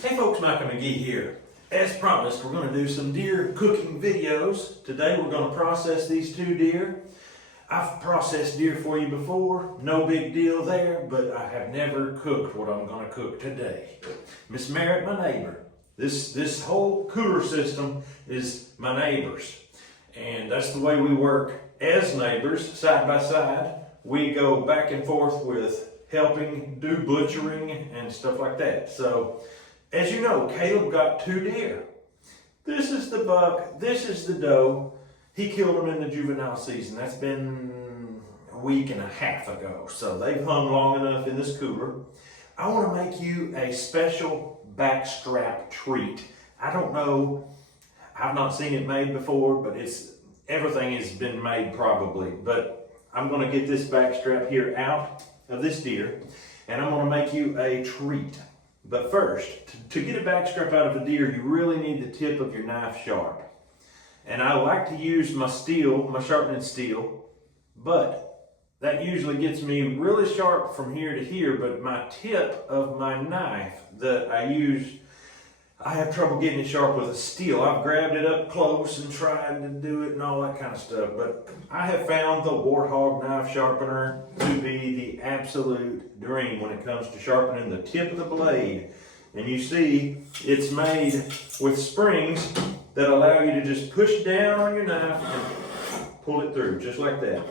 Hey folks, Michael McGee here. As promised, we're going to do some deer cooking videos. Today we're going to process these two deer. I've processed deer for you before, no big deal there, but I have never cooked what I'm going to cook today. Miss Merritt, my neighbor. This whole cooler system is my neighbor's. And that's the way we work as neighbors, side by side. We go back and forth with helping do butchering and stuff like that. So, as you know, Caleb got two deer. This is the buck, this is the doe. He killed them in the juvenile season. That's been a week and a half ago. So they've hung long enough in this cooler. I want to make you a special backstrap treat. I don't know, I've not seen it made before, but everything has been made probably. But I'm going to get this backstrap here out of this deer, and I'm going to make you a treat. But first, to get a backstrap out of a deer, you really need the tip of your knife sharp. And I like to use my steel, my sharpening steel, but that usually gets me really sharp from here to here, but my tip of my knife that I use, I have trouble getting it sharp with a steel. I've grabbed it up close and tried to do it and all that kind of stuff, but I have found the Warthog knife sharpener to be the absolute dream when it comes to sharpening the tip of the blade. And you see, it's made with springs that allow you to just push down on your knife and pull it through, just like that.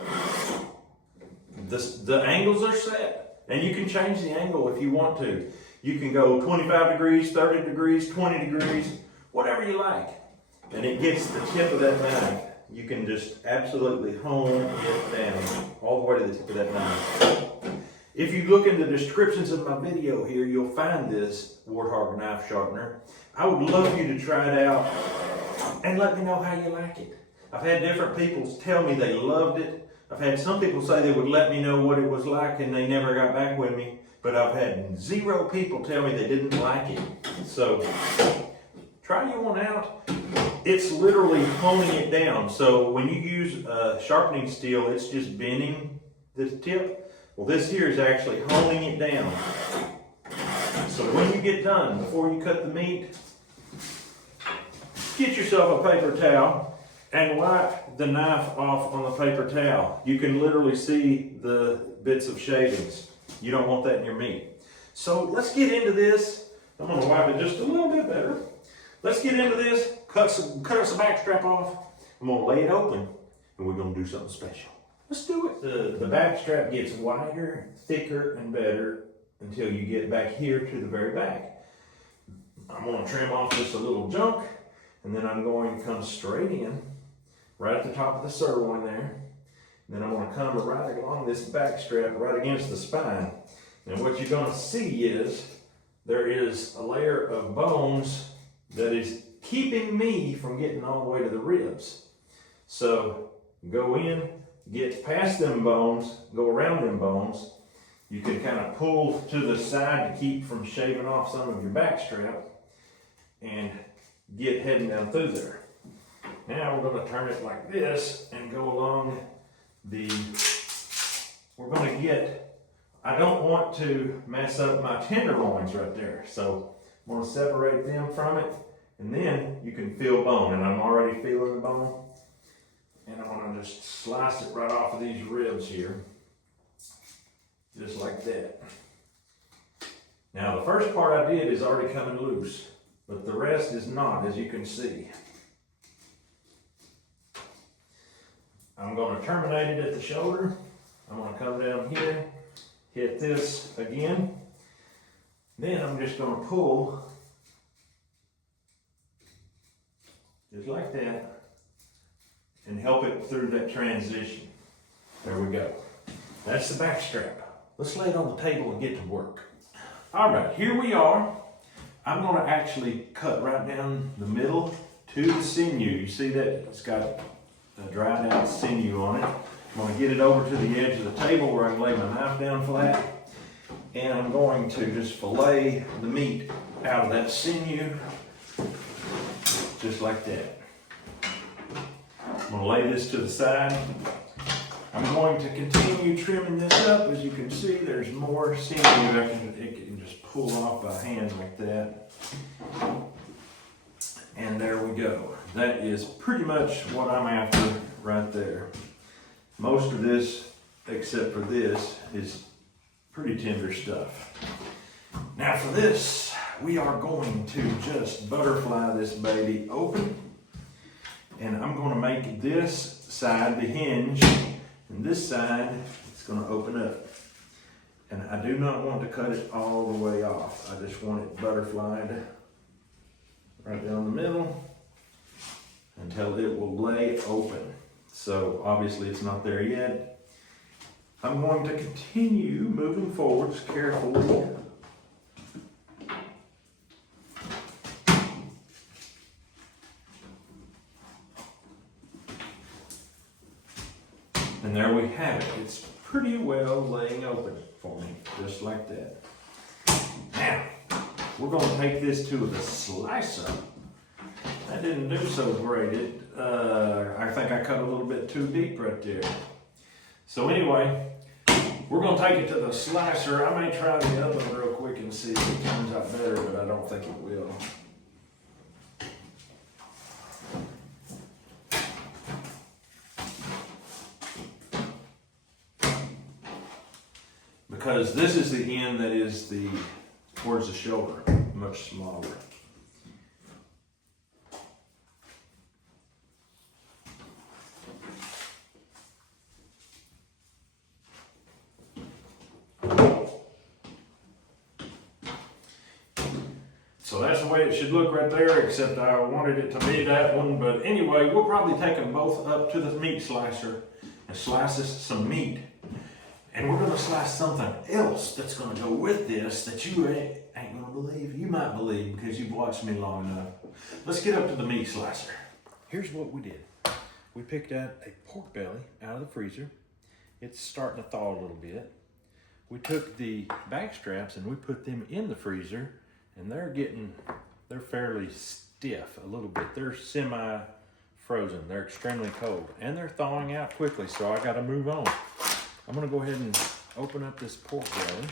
The angles are set, and you can change the angle if you want to. You can go 25 degrees, 30 degrees, 20 degrees, whatever you like. And it gets the tip of that knife. You can just absolutely hone it down all the way to the tip of that knife. If you look in the descriptions of my video here, you'll find this Warthog knife sharpener. I would love you to try it out and let me know how you like it. I've had different people tell me they loved it. I've had some people say they would let me know what it was like and they never got back with me. But I've had 0 people tell me they didn't like it. So try your one out. It's literally honing it down. So when you use sharpening steel, it's just bending the tip. Well, this here is actually honing it down. So when you get done, before you cut the meat, get yourself a paper towel and wipe the knife off on the paper towel. You can literally see the bits of shavings. You don't want that in your meat. So let's get into this. I'm going to wipe it just a little bit better. Let's get into this. Cut us some backstrap off. I'm going to lay it open, and we're going to do something special. Let's do it. The backstrap gets wider, thicker, and better until you get back here to the very back. I'm going to trim off just a little junk, and then I'm going to come straight in, right at the top of the sirloin there. Then I'm going to come right along this backstrap, right against the spine. And what you're going to see is there is a layer of bones that is keeping me from getting all the way to the ribs. So go in, get past them bones, go around them bones. You can kind of pull to the side to keep from shaving off some of your backstrap and get heading down through there. Now we're going to turn it like this and go along we're going to get, I don't want to mess up my tenderloins right there. So I'm going to separate them from it, and then you can feel bone, and I'm already feeling the bone. And I'm going to just slice it right off of these ribs here, just like that. Now the first part I did is already coming loose, but the rest is not, as you can see. I'm going to terminate it at the shoulder. I'm going to come down here, hit this again. Then I'm just going to pull, just like that, and help it through that transition. There we go. That's the backstrap. Let's lay it on the table and get to work. All right, here we are. I'm going to actually cut right down the middle to the sinew. You see that? It's got a dried out sinew on it. I'm going to get it over to the edge of the table where I can lay my knife down flat. And I'm going to just fillet the meat out of that sinew, just like that. I'm going to lay this to the side. I'm going to continue trimming this up. As you can see, there's more sinew. It can just pull off by hand like that. And there we go. That is pretty much what I'm after right there. Most of this, except for this, is pretty tender stuff. Now for this, we are going to just butterfly this baby open. And I'm going to make this side the hinge, and this side it's going to open up. And I do not want to cut it all the way off. I just want it butterflied right down the middle until it will lay open. So obviously it's not there yet. I'm going to continue moving forwards carefully. And there we have it. It's pretty well laying open for me, just like that. Now, we're going to take this to the slicer. That didn't do so great. I think I cut a little bit too deep right there. So anyway, we're going to take it to the slicer. I may try the oven real quick and see if it turns out better, but I don't think it will. Because this is the end that is towards the shoulder, much smaller. So that's the way it should look right there, except I wanted it to be that one. But anyway, we'll probably take them both up to the meat slicer and slice us some meat. And we're going to slice something else that's going to go with this that you ain't going to believe. You might believe because you've watched me long enough. Let's get up to the meat slicer. Here's what we did. We picked out a pork belly out of the freezer. It's starting to thaw a little bit. We took the back straps and we put them in the freezer, and they're fairly stiff a little bit. They're semi-frozen. They're extremely cold, and they're thawing out quickly, so I got to move on. I'm going to go ahead and open up this pork belly.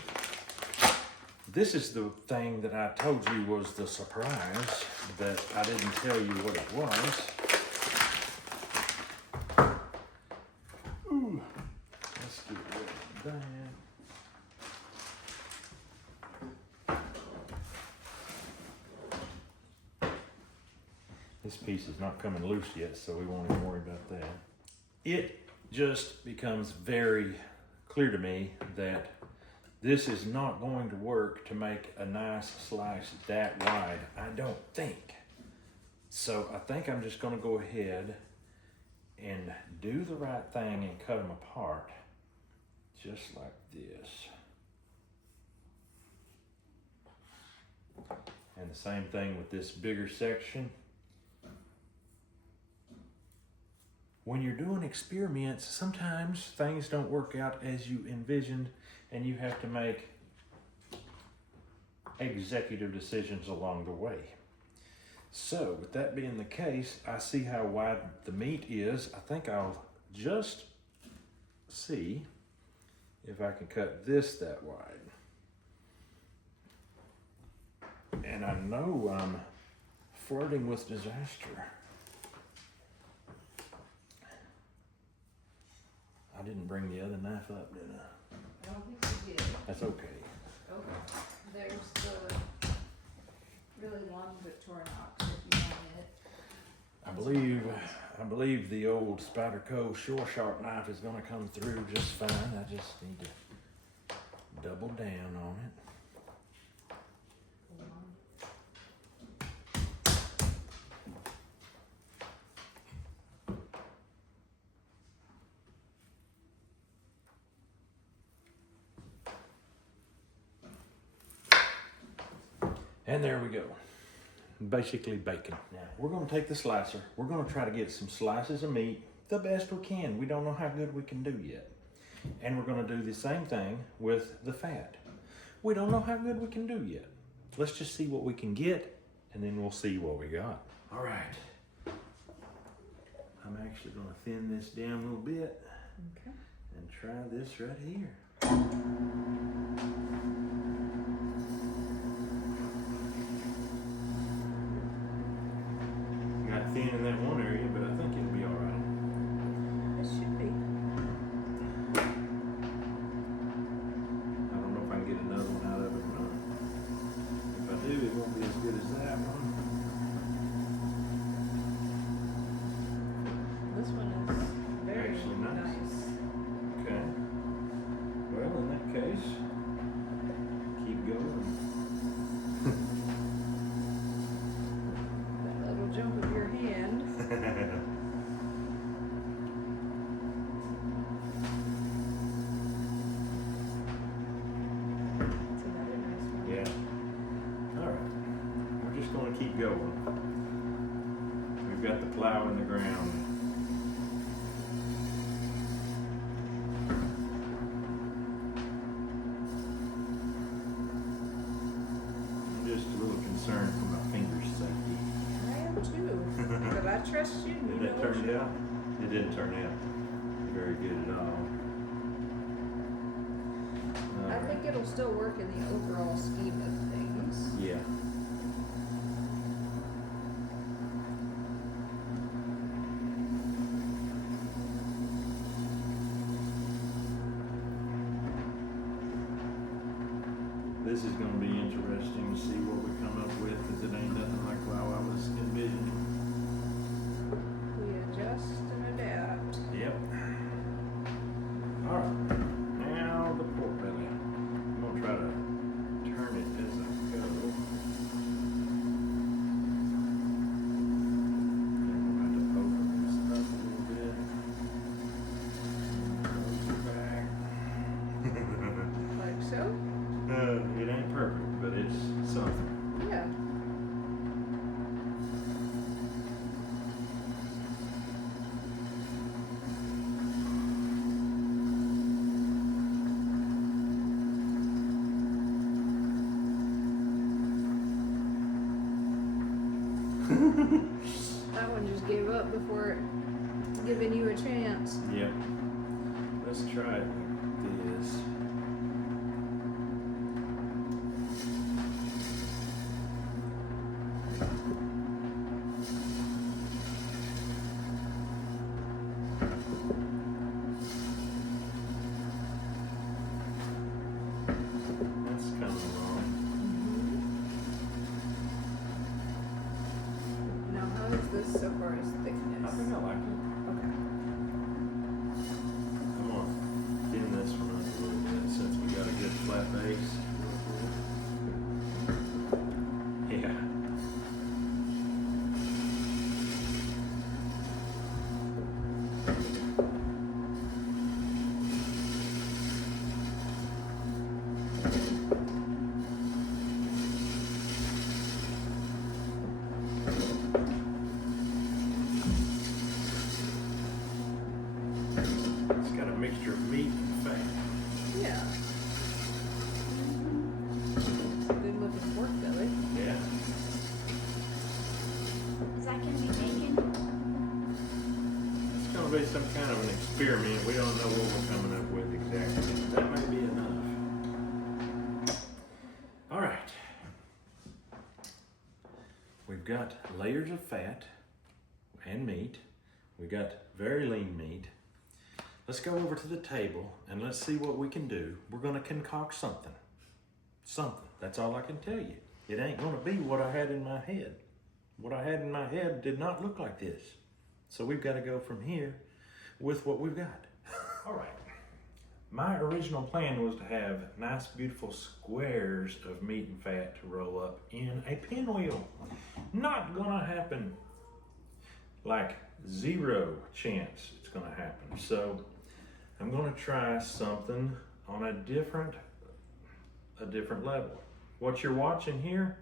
This is the thing that I told you was the surprise, that I didn't tell you what it was. Ooh, let's get rid of that. This piece is not coming loose yet, so we won't even worry about that. It just becomes very clear to me that this is not going to work to make a nice slice that wide, I don't think. So I think I'm just going to go ahead and do the right thing and cut them apart, just like this. And the same thing with this bigger section. When you're doing experiments, sometimes things don't work out as you envisioned, and you have to make executive decisions along the way. So, with that being the case, I see how wide the meat is. I think I'll just see if I can cut this that wide. And I know I'm flirting with disaster. I didn't bring the other knife up, did I? I don't think you did. That's okay. Okay. There's the really long Victorinox if you want it. I believe the old Spyderco shore sharp knife is going to come through just fine. I just need to double down on it. And there we go. Basically bacon. Now, we're going to take the slicer. We're going to try to get some slices of meat the best we can. We don't know how good we can do yet. And we're going to do the same thing with the fat. We don't know how good we can do yet. Let's just see what we can get, and then we'll see what we got. All right. I'm actually going to thin this down a little bit. Okay. and try this right here. Got thin in that one area, but I think it'll be all right. It should be. I don't know if I can get another one out of it or not. If I do, it won't be as good as that one. This one is very Actually nice. nice. Okay. Well, in that case, keep going. That little jump of your hand. It's another nice one. Yeah. All right. We're just going to keep going. We've got the plow in the ground. I'm just a little concerned for my fingers' safety. I am too. But I trust you. Did You that know turn what you- out? It didn't turn out very good at all. I think it'll still work in the overall scheme of things. Yeah. This is going to be interesting to see what we come up with, because it ain't nothing like how I was envisioning. We adjust and adapt. Yep. All right. Now the pork belly. I'm going to try to turn it as I go. I'm going to open this up a little bit. Close it back. Like so? It ain't perfect, but it's something. Yeah. That one just gave up before it giving you a chance. Yep. Let's try it like this. That's kind of wrong. Now, how is this so far as thickness? I think I like it. Okay. I'm gonna thin this one up a little bit since we got a good flat base. Yeah. It's got a mixture of meat and fat. Yeah. Good looking pork belly. Yeah. Is that gonna be bacon? It's gonna be some kind of an experiment. We don't know what we're coming up with exactly. That may be enough. All right. We've got layers of fat and meat. We got very lean meat. Let's go over to the table and let's see what we can do. We're gonna concoct something. Something. That's all I can tell you. It ain't gonna be what I had in my head. What I had in my head did not look like this. So we've got to go from here with what we've got. All right. My original plan was to have nice, beautiful squares of meat and fat to roll up in a pinwheel. Not gonna happen. Like 0 chance it's gonna happen. So I'm gonna try something on a different level. What you're watching here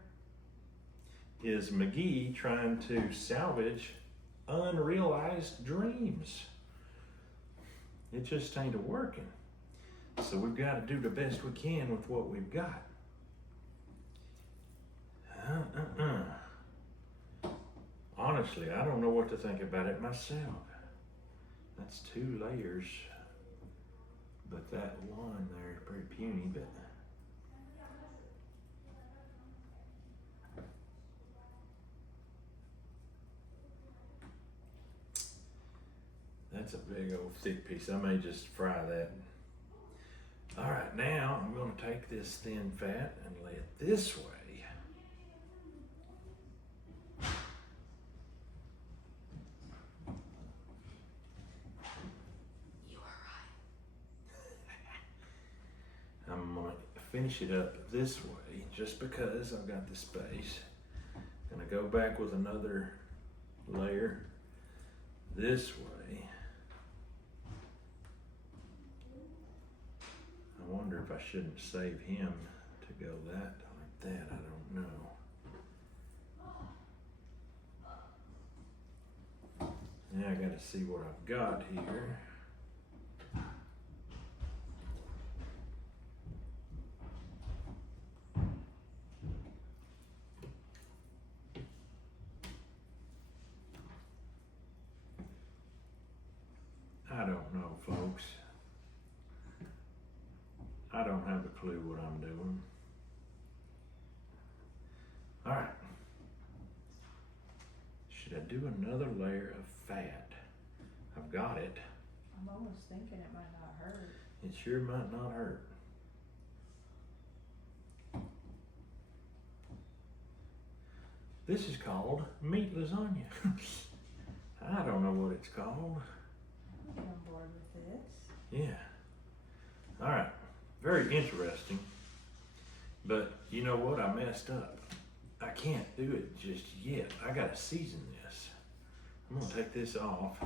is McGee trying to salvage unrealized dreams. It just ain't working. So we've got to do the best we can with what we've got. Honestly, I don't know what to think about it myself. That's 2 layers. But that one there is pretty puny, but that's a big old thick piece. I may just fry that. All right, now I'm gonna take this thin fat and lay it this way. You are right. I'm gonna finish it up this way just because I've got the space. Gonna go back with another layer this way. I wonder if I shouldn't save him to go that like that. I don't know. Now I gotta see what I've got here. I don't know, folks. I don't have a clue what I'm doing. All right. Should I do another layer of fat? I've got it. I'm almost thinking it might not hurt. It sure might not hurt. This is called meat lasagna. I don't know what it's called. I'm on board with this. Yeah. All right. Very interesting. But you know what? I messed up. I can't do it just yet. I gotta season this. I'm gonna take this off.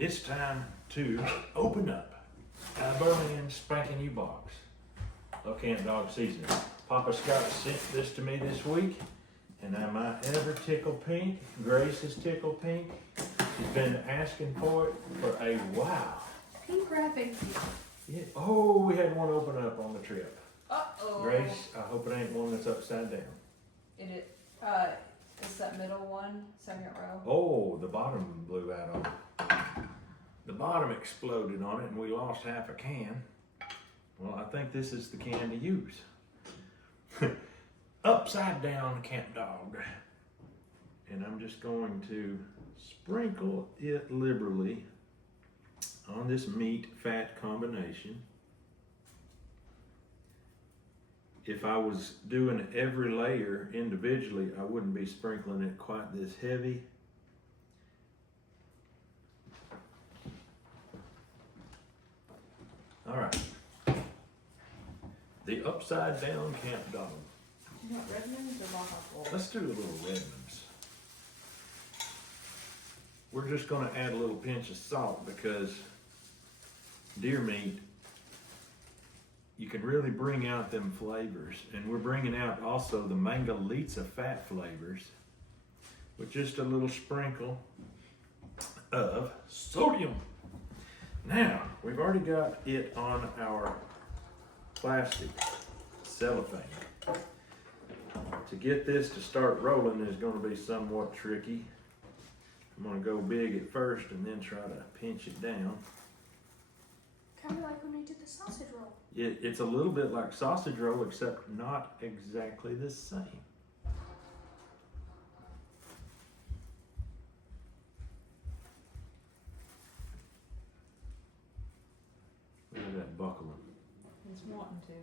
It's time to open up a brand spanking new box of Camp Dog seasoning. Papa Scott sent this to me this week, and am I ever tickled pink? Grace is tickled pink. She's been asking for it for a while. Pink wrapping. Yeah. Oh, we had one open up on the trip. Uh-oh. Grace, I hope it ain't one that's upside down. It's that middle one, second row. Oh, the bottom blew out on it. The bottom exploded on it and we lost half a can. Well, I think this is the can to use. Upside down Camp Dog. And I'm just going to sprinkle it liberally on this meat-fat combination. If I was doing every layer individually, I wouldn't be sprinkling it quite this heavy. All right. The upside down Camp Dog. You want Redmonds or Warthog? Let's do a little Redmonds. We're just gonna add a little pinch of salt because deer meat, you can really bring out them flavors. And we're bringing out also the Mangalitsa fat flavors with just a little sprinkle of sodium. Now, we've already got it on our plastic cellophane. To get this to start rolling is gonna be somewhat tricky. I'm gonna go big at first and then try to pinch it down. Kind of like when we did the sausage roll. It's a little bit like sausage roll, except not exactly the same. Look at that buckling. He's wanting to.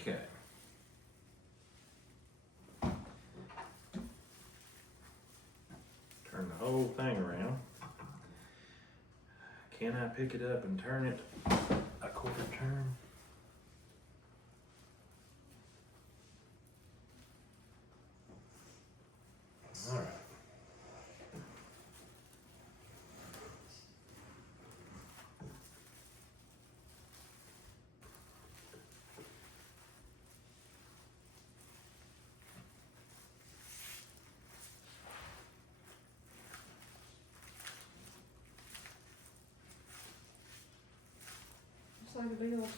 Okay. Turn the whole thing around. Can I pick it up and turn it a quarter turn? All right.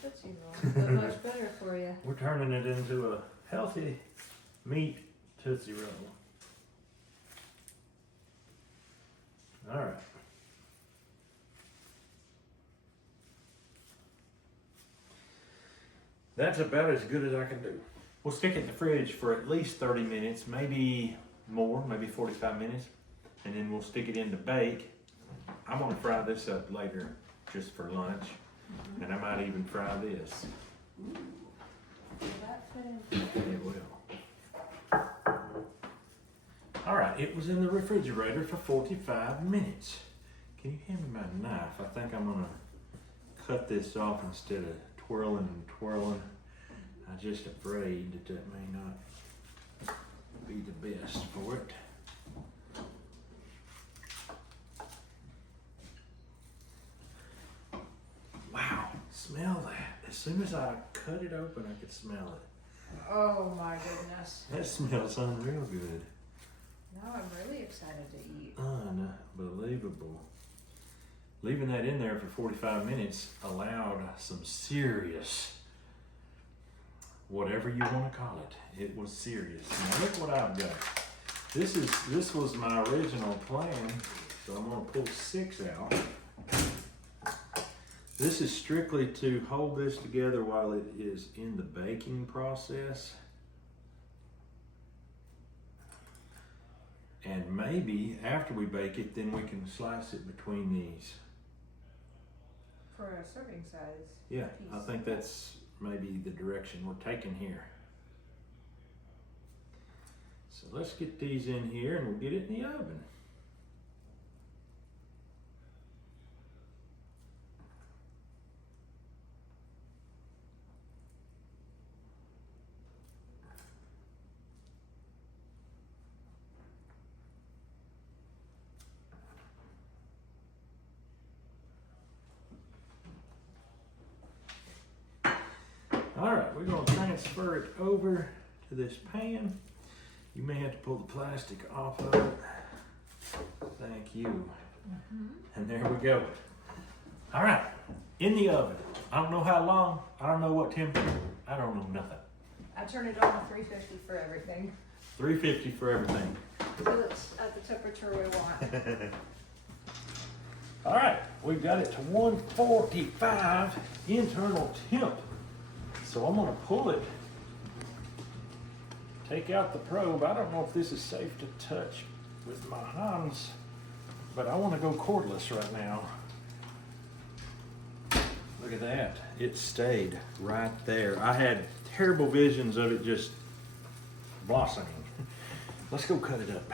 Tootsie Roll, but much better for you. We're turning it into a healthy meat Tootsie Roll. All right. That's about as good as I can do. We'll stick it in the fridge for at least 30 minutes, maybe more, maybe 45 minutes, and then we'll stick it in to bake. I'm gonna fry this up later just for lunch, and I might even fry this. Will that fit in? It will. All right, it was in the refrigerator for 45 minutes. Can you hand me my knife? I think I'm gonna cut this off instead of twirling and twirling. I'm just afraid that that may not be the best for it. Wow, smell that. As soon as I cut it open, I could smell it. Oh my goodness. That smells unreal good. Now I'm really excited to eat. Unbelievable. Leaving that in there for 45 minutes allowed some serious, whatever you want to call it. It was serious. Now look what I've got. This was my original plan, so I'm going to pull 6 out. This is strictly to hold this together while it is in the baking process. And maybe after we bake it, then we can slice it between these. For a serving size. Yeah, piece. I think that's maybe the direction we're taking here. So let's get these in here and we'll get it in the oven. All right, we're gonna transfer it over to this pan. You may have to pull the plastic off of it. Thank you. And there we go. All right, in the oven. I don't know how long, I don't know what temperature, I don't know nothing. I turn it on to 350 for everything. 350 for everything. Until it's at the temperature we want. All right, we've got it to 145 internal temp. So I'm gonna pull it, take out the probe. I don't know if this is safe to touch with my hands, but I wanna go cordless right now. Look at that, it stayed right there. I had terrible visions of it just blossoming. Let's go cut it up.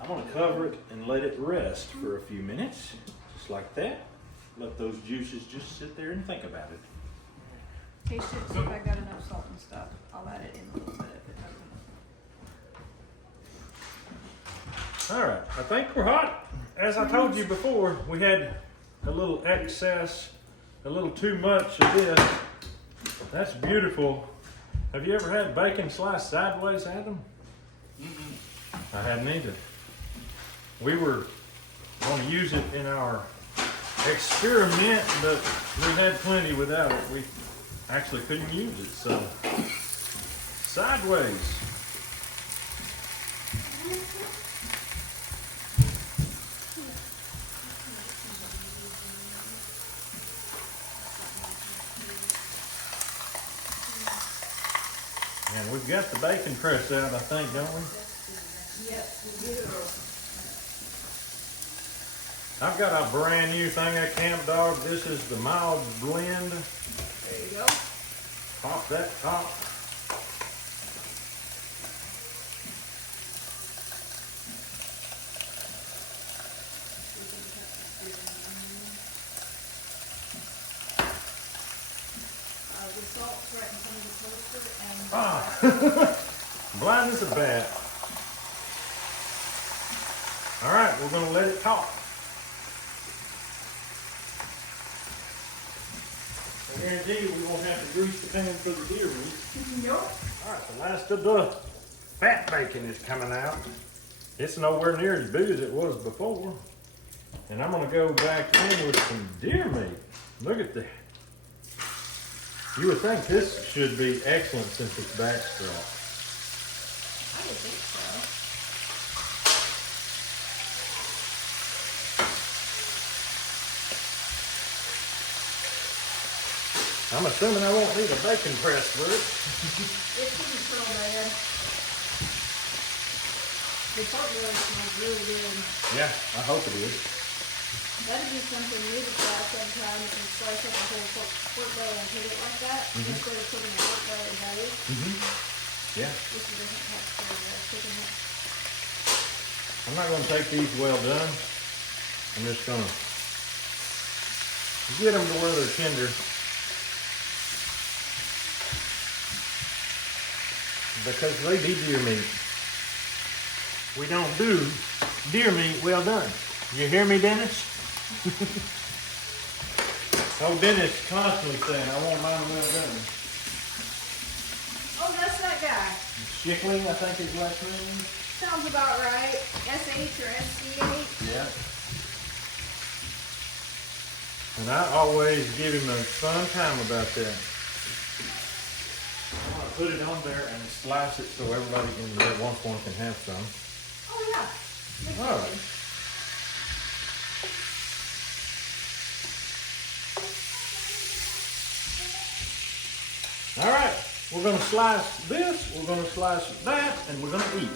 I'm gonna cover it and let it rest for a few minutes, just like that. Let those juices just sit there and think about it. Taste it, see if I got enough salt and stuff. I'll add it in a little bit if it doesn't. All right, I think we're hot. As I told you before, we had a little excess, a little too much of this. That's beautiful. Have you ever had bacon sliced sideways, Adam? I hadn't either. We were going to use it in our experiment, but we had plenty without it. We actually couldn't use it, so sideways. And we've got the bacon press out, I think, don't we? Yes, we do. I've got a brand new thing at Camp Dog. This is the mild blend. There you go. Pop that top. The salt's right in front of the toaster and Blind as a bat. All right, we're gonna let it talk. I guarantee you we won't have to grease the pan for the deer meat. Nope. All right, the last of the fat bacon is coming out. It's nowhere near as big as it was before. And I'm gonna go back in with some deer meat. Look at that. You would think this should be excellent since it's backstrap. I would think so. I'm assuming I won't need a bacon press for it. It shouldn't smell bad. The pork belly smells really good. Yeah, I hope it is. That'd be something new to try sometime. You can slice up a whole pork belly and put it like that instead of putting a pork belly in bowls. Yeah. This is a different texture of the chicken. I'm not going to take these well done. I'm just going to get them to where they're tender. Because they be deer meat. We don't do deer meat well done. You hear me, Dennis? Oh, Dennis constantly saying, I want mine well done. Oh, that's that guy. Schickling, I think his last name. Sounds about right. SH or SCH. Yeah. And I always give him a fun time about that. I want to put it on there and slice it so everybody that wants one can have some. Oh, yeah. Make All it. right. All right, we're going to slice this, we're going to slice that, and we're going to eat.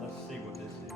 Let's see what this is.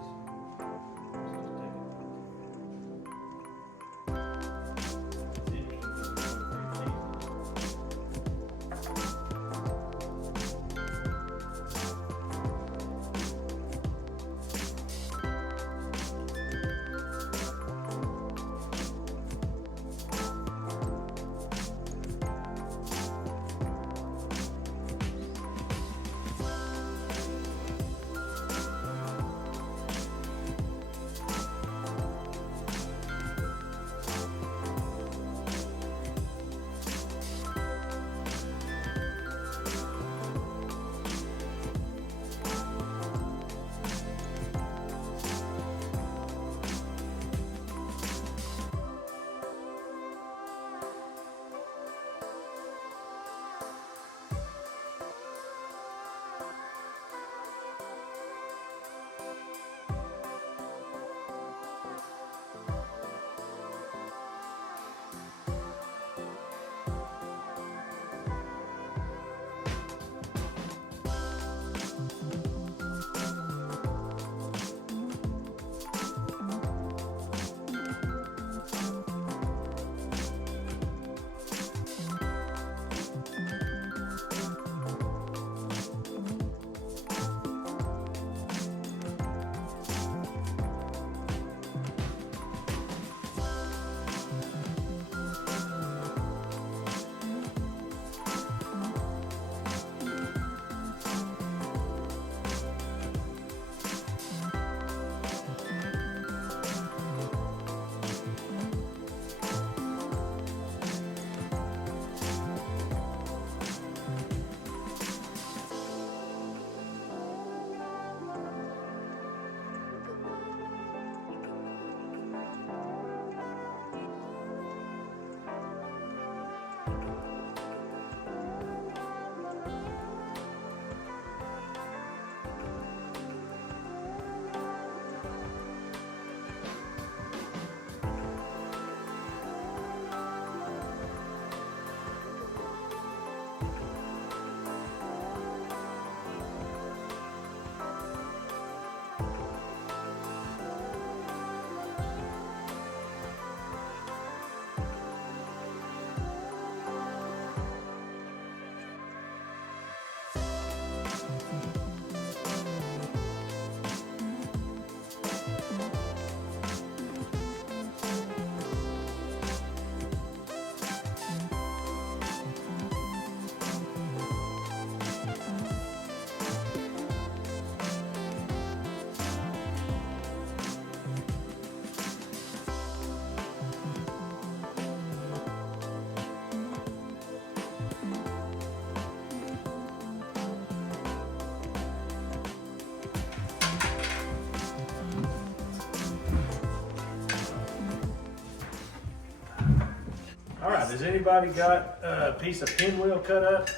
All right, has anybody got a piece of pinwheel cut up?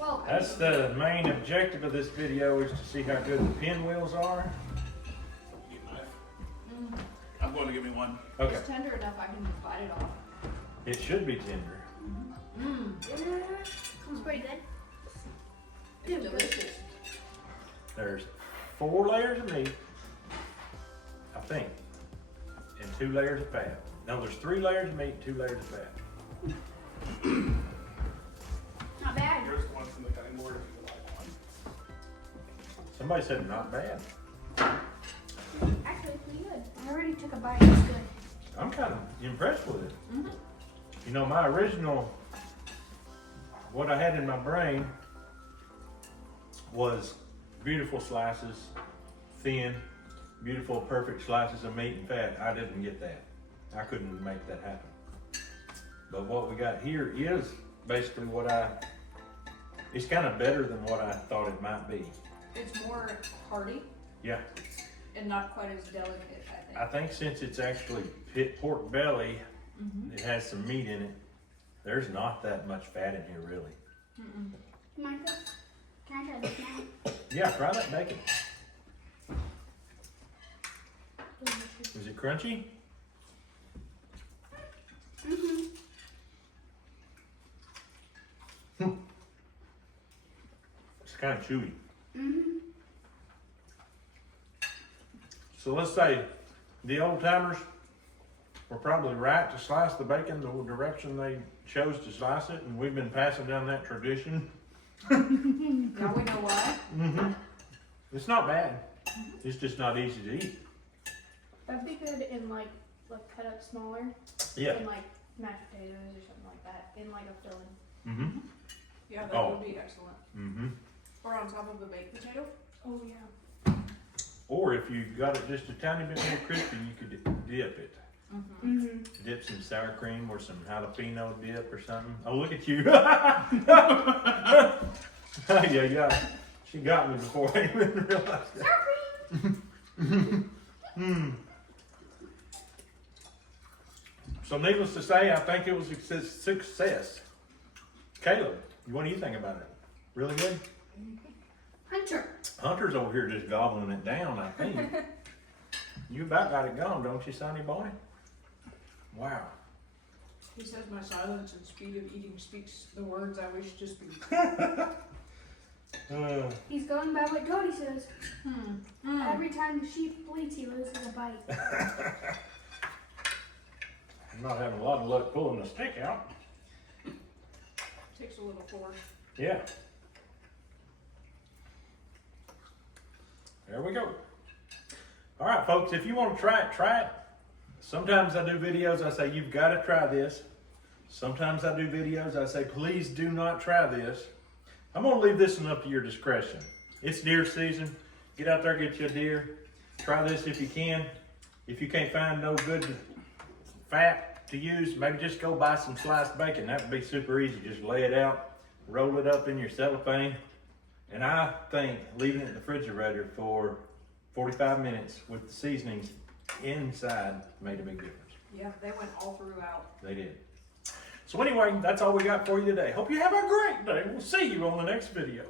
Well, That's the main objective of this video, is to see how good the pinwheels are. I'm going to give me one. Okay, it's tender enough I can just bite it off. it should be tender. It's pretty good. It's delicious. There's 4 layers of meat, I think, and 2 layers of fat. No, there's 3 layers of meat, 2 layers of fat. Not bad. Here's one from the cutting board if you would like one. Somebody said not bad. Actually, pretty good. I already took a bite. It's good. I'm kind of impressed with it. You know, my original, what I had in my brain was beautiful slices, thin, beautiful, perfect slices of meat and fat. I didn't get that. I couldn't make that happen. But what we got here is basically it's kind of better than what I thought it might be. It's more hearty Yeah, and not quite as delicate, I think. I think since it's actually pork belly, it has some meat in it. There's not that much fat in here, really. Michael, can I try this now? Yeah, try that bacon. Is it crunchy? It's kind of chewy. So let's say the old timers were probably right to slice the bacon the direction they chose to slice it, and we've been passing down that tradition. Now we know why. It's not bad. It's just not easy to eat. That'd be good in like cut up smaller. Yeah. In like mashed potatoes or something like that. In like a filling. Mm-hmm. Yeah, that Oh. would be excellent. Mm-hmm. Or on top of a baked potato. Oh yeah. Or if you got it just a tiny bit more crispy, you could dip it. Dip some sour cream or some jalapeno dip or something. Oh, look at you. Yeah. She got me before I even realized that. So needless to say, I think it was a success. Caleb, what do you think about it? Really good? Hunter. Hunter's over here just gobbling it down, I think. You about got it gone, don't you, sonny boy? Wow. He says my silence and speed of eating speaks the words I wish to speak. He's going by what Cody says. Every time the sheep bleats, he loses a bite. I'm not having a lot of luck pulling the stick out. Takes a little force. Yeah. There we go. All right, folks, if you want to try it, try it. Sometimes I do videos, I say, you've got to try this. Sometimes I do videos, I say, please do not try this. I'm going to leave this one up to your discretion. It's deer season. Get out there, get you a deer. Try this if you can. If you can't find no good fat to use, maybe just go buy some sliced bacon. That would be super easy. Just lay it out, roll it up in your cellophane. And I think leaving it in the refrigerator for 45 minutes with the seasonings inside made a big difference. Yeah, they went all throughout. They did. So anyway, that's all we got for you today. Hope you have a great day. We'll see you on the next video.